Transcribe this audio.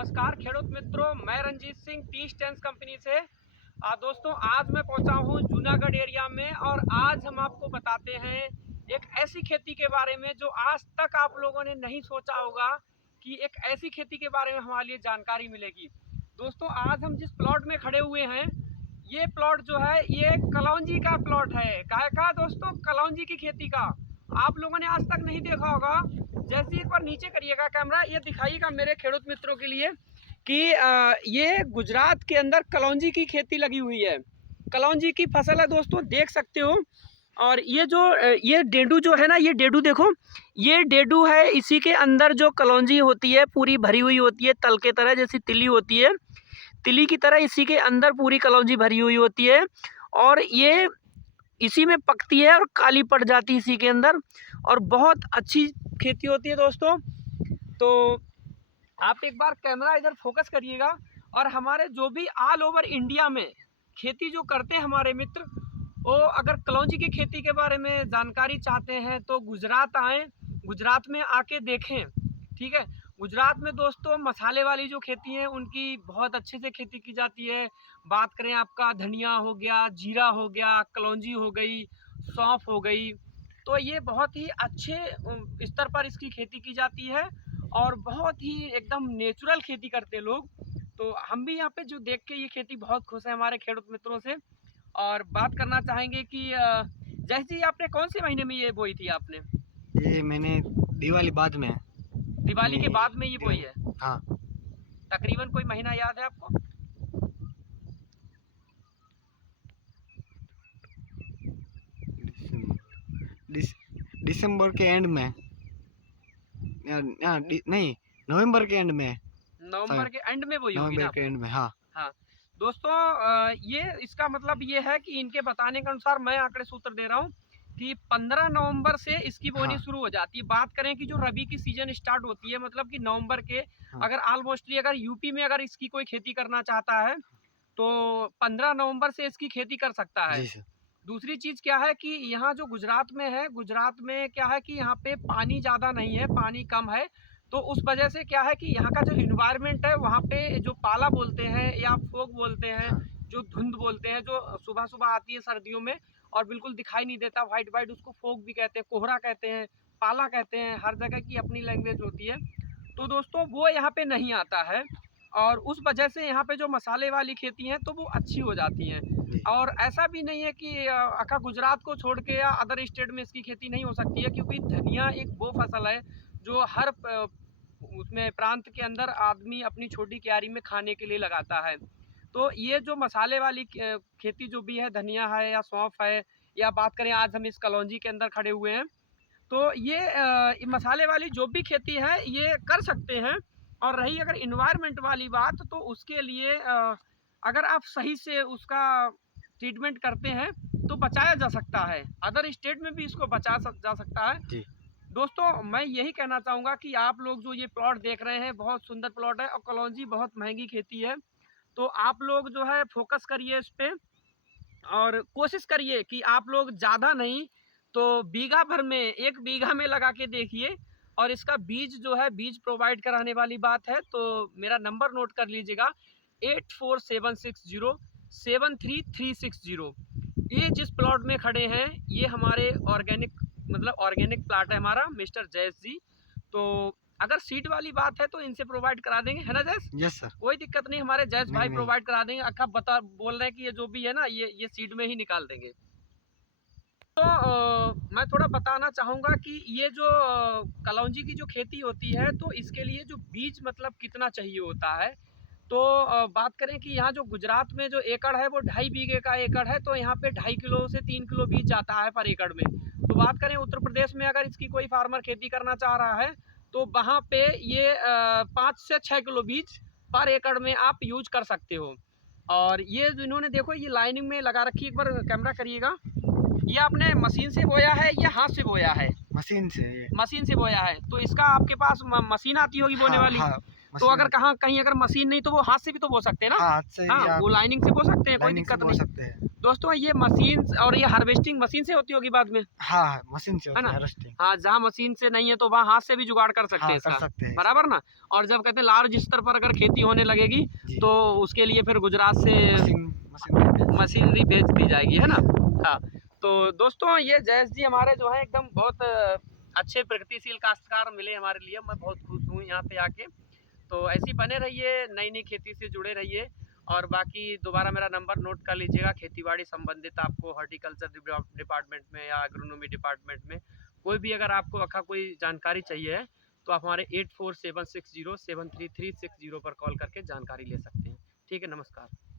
नमस्कार खेडूत मित्रों, मैं Ranjit Singh T stand company से। दोस्तों, आज मैं पहुंचा हूं जूनागढ़ एरिया में और आज हम आपको बताते हैं एक ऐसी खेती के बारे में जो आज तक आप लोगों ने नहीं सोचा होगा कि एक ऐसी खेती के बारे में हमारे लिए जानकारी मिलेगी। दोस्तों, आज हम जिस प्लॉट में खड़े हुए हैं, ये प्लॉट जो है ये कलौंजी का प्लॉट है। काय का दोस्तों? कलौंजी की खेती का। आप लोगों ने आज तक नहीं देखा होगा। जैसे एक बार नीचे करिएगा कैमरा, ये दिखाइएगा मेरे खेडूत मित्रों के लिए कि ये गुजरात के अंदर कलौंजी की खेती लगी हुई है। कलौंजी की फसल है दोस्तों, देख सकते हो। और ये जो ये डेडू जो है ना, ये डेडू देखो, ये डेडू है। इसी के अंदर जो कलौंजी होती है पूरी भरी हुई होती है, तल के तरह, जैसी तिली होती है, तिली की तरह इसी के अंदर पूरी कलौंजी भरी हुई होती है। और ये इसी में पकती है और काली पड़ जाती है इसी के अंदर, और बहुत अच्छी खेती होती है दोस्तों। तो आप एक बार कैमरा इधर फोकस करिएगा। और हमारे जो भी ऑल ओवर इंडिया में खेती जो करते हैं हमारे मित्र, वो अगर कलौंजी की खेती के बारे में जानकारी चाहते हैं तो गुजरात आएँ, गुजरात में आके देखें। ठीक है, गुजरात में दोस्तों मसाले वाली जो खेती है उनकी बहुत अच्छे से खेती की जाती है। बात करें आपका धनिया हो गया, जीरा हो गया, कलौंजी हो गई, सौंफ हो गई, तो ये बहुत ही अच्छे स्तर पर इसकी खेती की जाती है और बहुत ही एकदम नेचुरल खेती करते हैं लोग। तो हम भी यहाँ पे जो देख के ये खेती बहुत खुश है हमारे खेडूत मित्रों से। और बात करना चाहेंगे कि जय जी, आपने कौन से महीने में ये बोई थी आपने? ये मैंने दिवाली बाद में। दिवाली के बाद में ये बोई है? हाँ। तकरीबन कोई महीना याद है आपको? दिसंबर के एंड में, नहीं, नवंबर के एंड में। नवंबर के एंड में बोई होगी ना? नवंबर के एंड में, हाँ। हाँ दोस्तों, ये इसका मतलब ये है कि इनके बताने के अनुसार मैं आंकड़े सूत्र दे रहा हूँ कि 15 नवंबर से इसकी बोनी शुरू हो जाती है। बात करें कि जो रबी की सीजन स्टार्ट होती है, मतलब कि नवंबर के, अगर ऑलमोस्टली अगर यूपी में अगर इसकी कोई खेती करना चाहता है तो 15 नवंबर से इसकी खेती कर सकता है। दूसरी चीज़ क्या है कि यहाँ जो गुजरात में है, गुजरात में क्या है कि यहाँ पे पानी ज़्यादा नहीं है, पानी कम है। तो उस वजह से क्या है कि यहाँ का जो इन्वायरमेंट है, वहाँ पे जो पाला बोलते हैं या फोग बोलते हैं, जो धुंध बोलते हैं, जो सुबह सुबह आती है सर्दियों में और बिल्कुल दिखाई नहीं देता, वाइट वाइट, उसको फोग भी कहते हैं, कोहरा कहते हैं, पाला कहते हैं, हर जगह की अपनी लैंग्वेज होती है। तो दोस्तों वो यहाँ पे नहीं आता है और उस वजह से यहाँ पे जो मसाले वाली खेती हैं तो वो अच्छी हो जाती हैं। और ऐसा भी नहीं है कि अका गुजरात को छोड़ के या अदर स्टेट में इसकी खेती नहीं हो सकती है, क्योंकि धनिया एक वो फसल है जो हर उसमें प्रांत के अंदर आदमी अपनी छोटी क्यारी में खाने के लिए लगाता है। तो ये जो मसाले वाली खेती जो भी है, धनिया है या सौंफ है, या बात करें आज हम इस कलौंजी के अंदर खड़े हुए हैं, तो ये मसाले वाली जो भी खेती है ये कर सकते हैं। और रही अगर इन्वायरमेंट वाली बात, तो उसके लिए अगर आप सही से उसका ट्रीटमेंट करते हैं तो बचाया जा सकता है। अदर स्टेट में भी इसको जा सकता है जी। दोस्तों, मैं यही कहना चाहूँगा कि आप लोग जो ये प्लॉट देख रहे हैं, बहुत सुंदर प्लॉट है और कलौंजी बहुत महंगी खेती है। तो आप लोग जो है फोकस करिए इस पे और कोशिश करिए कि आप लोग ज़्यादा नहीं तो बीघा भर में, 1 बीघा में लगा के देखिए। और इसका बीज जो है, बीज प्रोवाइड कराने वाली बात है तो मेरा नंबर नोट कर लीजिएगा, 8476073360। ये जिस प्लॉट में खड़े हैं ये हमारे ऑर्गेनिक प्लाट है हमारा, मिस्टर जयेश जी। तो अगर सीड वाली बात है तो इनसे प्रोवाइड करा देंगे, है ना जयेश? यस सर, कोई दिक्कत नहीं, हमारे जयेश भाई प्रोवाइड करा देंगे। अक्का बोल रहे हैं कि ये जो भी है ना, ये सीड में ही निकाल देंगे। तो मैं थोड़ा बताना चाहूँगा कि ये जो कलौंजी की जो खेती होती है तो इसके लिए जो बीज मतलब कितना चाहिए होता है। तो बात करें कि यहाँ जो गुजरात में जो एकड़ है वो 2.5 बीघे का एकड़ है, तो यहाँ पे 2.5 किलो से 3 किलो बीज जाता है पर एकड़ में। तो बात करें उत्तर प्रदेश में अगर इसकी कोई फार्मर खेती करना चाह रहा है तो वहाँ पे ये 5 से 6 किलो बीज पर एकड़ में आप यूज कर सकते हो। और ये इन्होंने देखो ये लाइनिंग में लगा रखी, एक बार कैमरा करिएगा। ये आपने मशीन से बोया है या हाथ से बोया है? मशीन से। मशीन से बोया है। तो इसका आपके पास मशीन आती होगी बोने वाली? तो अगर कहीं अगर मशीन नहीं तो वो हाथ से भी तो बो सकते हैं ना? हाथ से, हाँ, वो लाइनिंग से बो सकते हैं, कोई दिक्कत नहीं। दोस्तों ये मशीन और ये हार्वेस्टिंग मशीन से होती होगी बाद में, हाँ हाँ, मशीन से होती ना? है हार्वेस्टिंग। हाँ, जहाँ मशीन से नहीं है तो वहाँ हाथ से भी जुगाड़ कर सकते हाँ, हैं कर इसका, सकते हैं। बराबर ना? और जब कहते हैं लार्ज स्तर पर अगर खेती होने लगेगी जी। तो उसके लिए फिर गुजरात से मशीन मशीनरी भेज दी जाएगी, है ना? जी। हाँ, तो दोस्तों ये जयेश जी हमारे जो है एकदम बहुत अच्छे प्रगतिशील काश्तकार मिले हमारे लिए, मैं बहुत खुश हूँ यहाँ पे आके। तो ऐसे ही बने रहिए, नई-नई खेती से जुड़े रहिए और बाकी दोबारा मेरा नंबर नोट कर लीजिएगा, खेती-बाड़ी संबंधित आपको हॉर्टिकल्चर डिपार्टमेंट में या एग्रोनॉमी डिपार्टमेंट में कोई भी अगर आपको कोई जानकारी चाहिए है, तो आप हमारे 8476073360 पर कॉल करके जानकारी ले सकते हैं। ठीक है, नमस्कार।